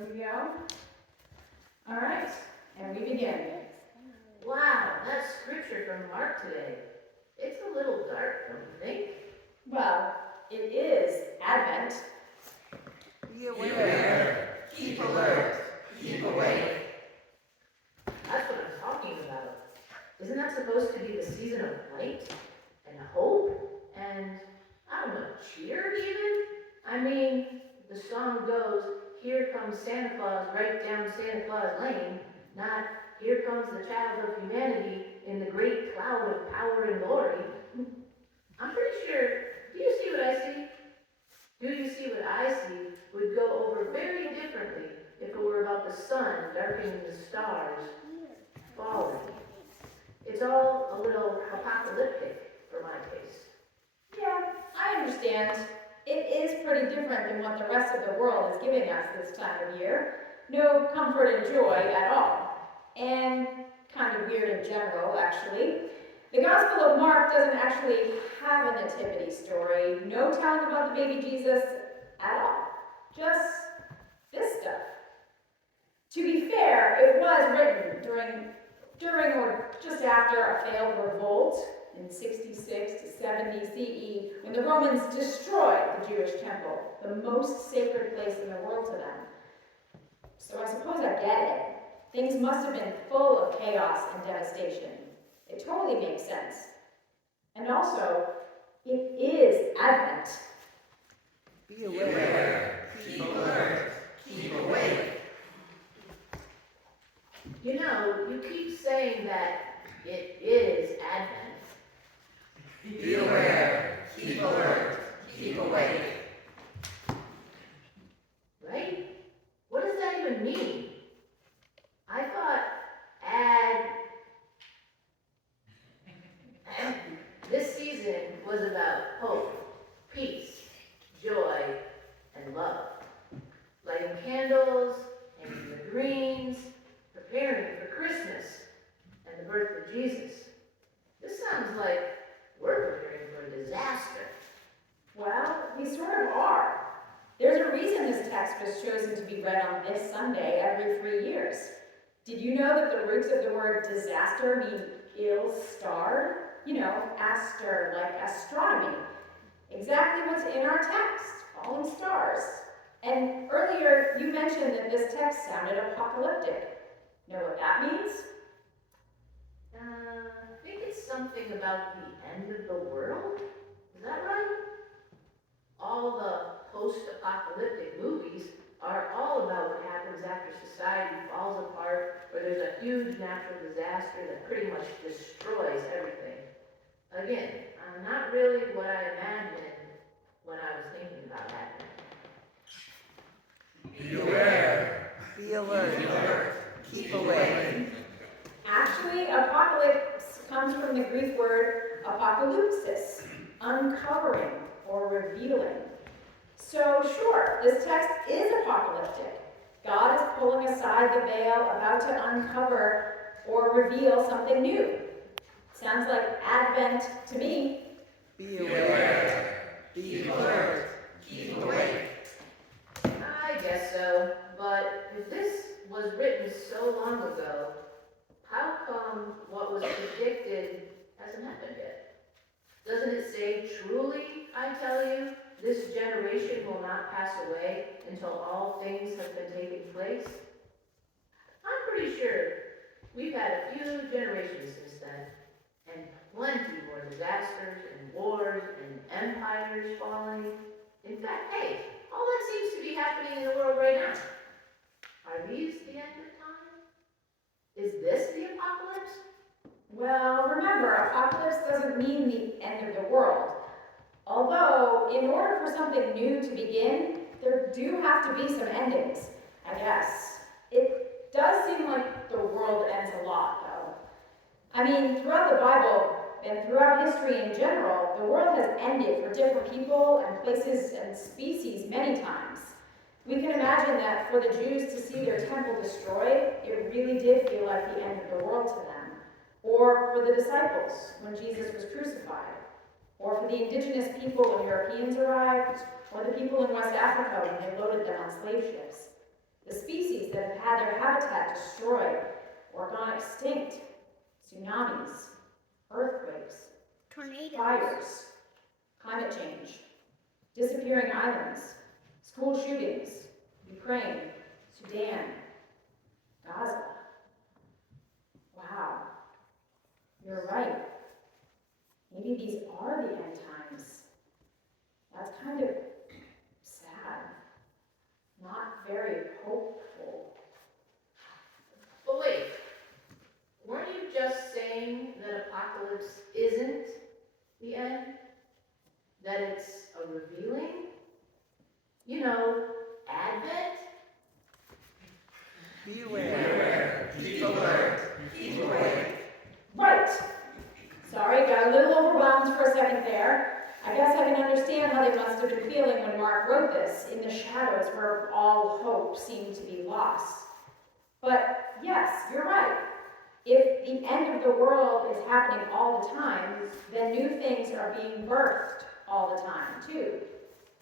Here we go. All right, and we begin. Wow, that scripture from Mark today. It's a little dark, don't you think? Well, it is Advent. Be aware. Keep alert. Keep awake. That's what I'm talking about. Isn't that supposed to be the season of light and hope and, I don't know, cheer even? I mean, the song goes, here comes Santa Claus right down Santa Claus Lane, not here comes the child of humanity in the great cloud of power and glory. I'm pretty sure, do you see what I see? Do you see what I see would go over very differently if it were about the sun darkening the stars falling. It's all a little apocalyptic for my taste. Yeah, I understand. It is pretty different than what the rest of the world is giving us this time of year. No comfort and joy at all. And kind of weird in general, actually. The Gospel of Mark doesn't actually have a nativity story. No telling about the baby Jesus at all. Just this stuff. To be fair, it was written during or just after a failed revolt in 66 to 70 CE, when the Romans destroyed the Jewish temple, the most sacred place in the world to them. So I suppose I get it. Things must have been full of chaos and devastation. It totally makes sense. And also, it is Advent. Be aware. Keep alert. Keep awake. You know, you keep saying that it is Advent. Be aware. Keep alert. Keep awake. Right? What does that even mean? I thought this season was about hope, peace, joy, and love. Lighting candles, hanging the greens, preparing for Christmas and the birth of Jesus. This sounds like we're preparing for a disaster. Well, we sort of are. There's a reason this text was chosen to be read on this Sunday every 3 years. Did you know that the roots of the word disaster mean ill-starred? You know, aster, like astronomy. Exactly what's in our text, falling stars. And earlier, you mentioned that this text sounded apocalyptic. Know what that means? I think it's something about the end of the world. Is that right? All the post-apocalyptic movies are all about what happens after society falls apart, or there's a huge natural disaster that pretty much destroys everything. Again, not really what I imagined when I was thinking about that. Be aware. Be alert. Keep alert. Keep awake. Actually, apocalypse comes from the Greek word apokalypsis, uncovering or revealing. So sure, this text is apocalyptic. God is pulling aside the veil, about to uncover or reveal something new. Sounds like Advent to me. Be aware. Be alert. Keep awake. I guess so, but if this was written so long ago, how come what was predicted hasn't happened yet? Doesn't it say, truly, I tell you, this generation will not pass away until all things have been taken place? I'm pretty sure we've had a few generations since then, and plenty more disasters and wars and empires falling. In fact, hey, all that seems to be happening in the world right now. Are these the end of time? Is this the apocalypse? Well, remember, apocalypse doesn't mean the end of the world. Although, in order for something new to begin, there do have to be some endings, I guess. It does seem like the world ends a lot, though. I mean, throughout the Bible and throughout history in general, the world has ended for different people and places and species many times. We can imagine that for the Jews to see their temple destroyed, it really did feel like the end of the world to them. Or for the disciples when Jesus was crucified. Or for the indigenous people when Europeans arrived. Or the people in West Africa when they loaded them on slave ships. the species that have had their habitat destroyed or gone extinct, tsunamis, earthquakes, Tornadoes. fires, climate change, disappearing islands, school shootings, Ukraine, Sudan, Gaza. Wow, you're right. Maybe these are the end times. That's kind of sad, not very hopeful. But wait, weren't you just saying that apocalypse isn't the end? That it's a revealing? You know, Advent? Beware. Keep alert. Keep awake. Right. Sorry, got a little overwhelmed for a second there. I guess I can understand how they must have been feeling when Mark wrote this, in the shadows where all hope seemed to be lost. But yes, you're right. If the end of the world is happening all the time, then new things are being birthed all the time, too.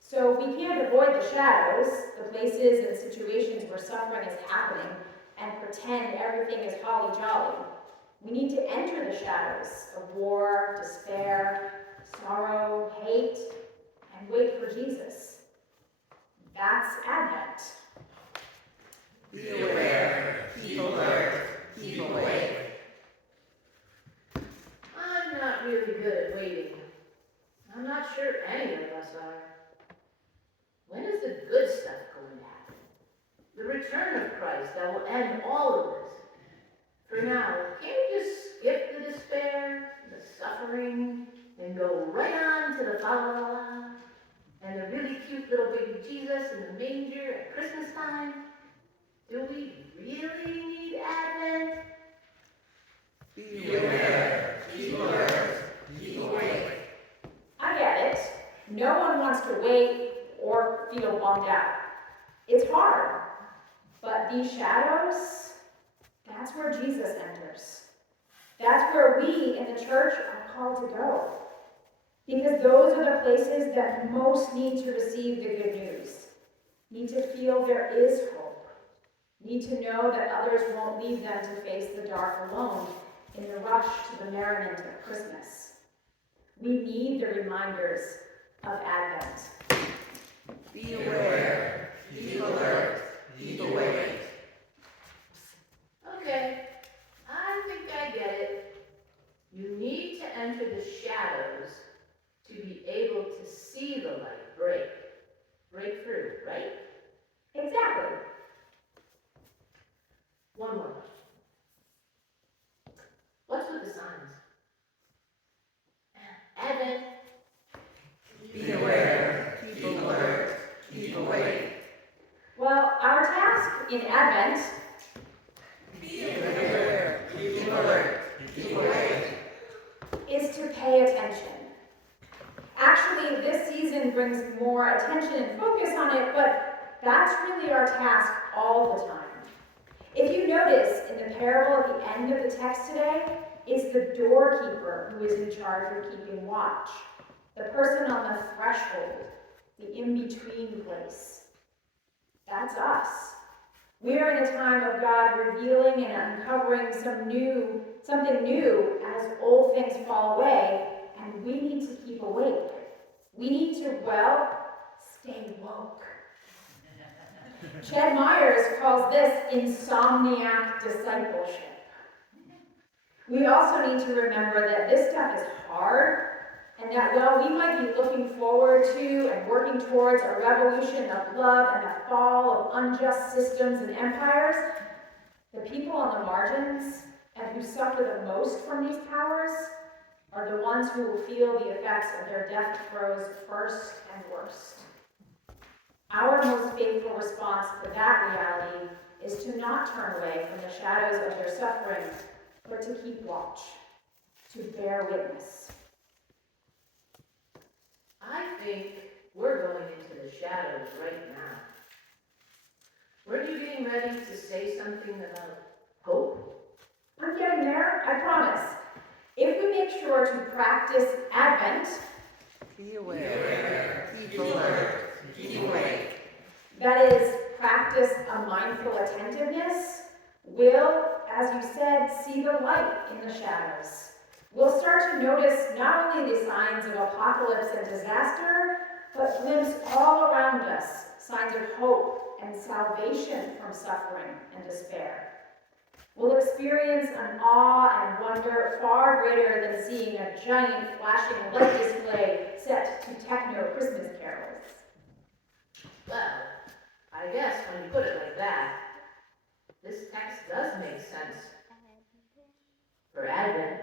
So we can't avoid the shadows, the places and situations where suffering is happening, and pretend everything is holly jolly. We need to enter the shadows of war, despair, sorrow, hate, and wait for Jesus. That's Advent. Beware. Keep alert. Keep awake. I'm not really good at waiting. I'm not sure any of us are. When is the good stuff going to happen? The return of Christ that will end all of this. For now, can't we just skip the despair, the suffering, and go right on to the fa-la-la-la, and the really cute little baby Jesus in the manger at Christmas time? Do we really need Advent? Beware. Keep alert. Keep awake. I get it. No one wants to wait or feel bummed out. It's hard. But these shadows, that's where Jesus enters. That's where we in the church are called to go. Because those are the places that most need to receive the good news, need to feel there is hope, need to know that others won't leave them to face the dark alone in the rush to the merriment of Christmas. We need the reminders of Advent. Beware. Keep alert. Keep awake. Okay, I think I get it. You need to enter the shadows to be able to see the light break through, right? Exactly. One more question. What's with the signs? Advent. Beware. Keep alert. Keep awake. Well, our task in Advent Beware. Keep alert. Keep awake. is to pay attention. Actually, this season brings more attention and focus on it, but that's really our task all the time. If you notice, in the parable at the end of the text today, it's the doorkeeper who is in charge of keeping watch. The person on the threshold, the in-between place. That's us. We're in a time of God revealing and uncovering something new as old things fall away, and we need to keep awake. We need to, stay woke. Ched Myers calls this insomniac discipleship. We also need to remember that this stuff is hard, and that while we might be looking forward to and working towards a revolution of love and the fall of unjust systems and empires, the people on the margins and who suffer the most from these powers are the ones who will feel the effects of their death throes first and worst. Our most faithful response to that reality is to not turn away from the shadows of their suffering, but to keep watch, to bear witness. I think we're going into the shadows right now. Weren't you getting ready to say something about hope? I'm getting there, I promise. If we make sure to practice Advent, Beware. Keep alert. Keep awake. that is, practice a mindful attentiveness, we'll, as you said, see the light in the shadows. We'll start to notice not only the signs of apocalypse and disaster, but glimpse all around us signs of hope and salvation from suffering and despair. We'll experience an awe and wonder far greater than seeing a giant flashing light display set to techno Christmas carols. Well, I guess when you put it like that, this text does make sense for Advent.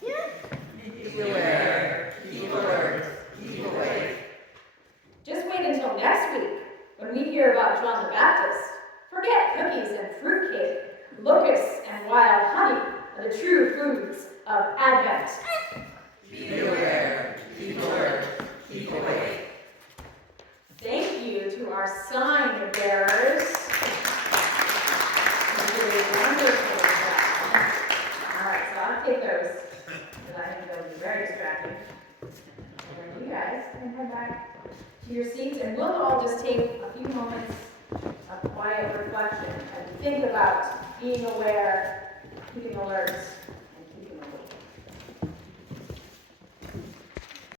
Be aware, keep alert, keep awake. Just wait until next week when we hear about John the Baptist. Forget cookies and fruitcake. Locusts and wild honey are the true foods of Advent. Be aware, keep alert, keep awake. Thank you to our sign bearers. You did a wonderful job. All right, so I'll take those because I think they'll be very distracting. And then you guys can head back to your seats, and we'll all just take a few moments of quiet reflection and think about being aware, keeping alert,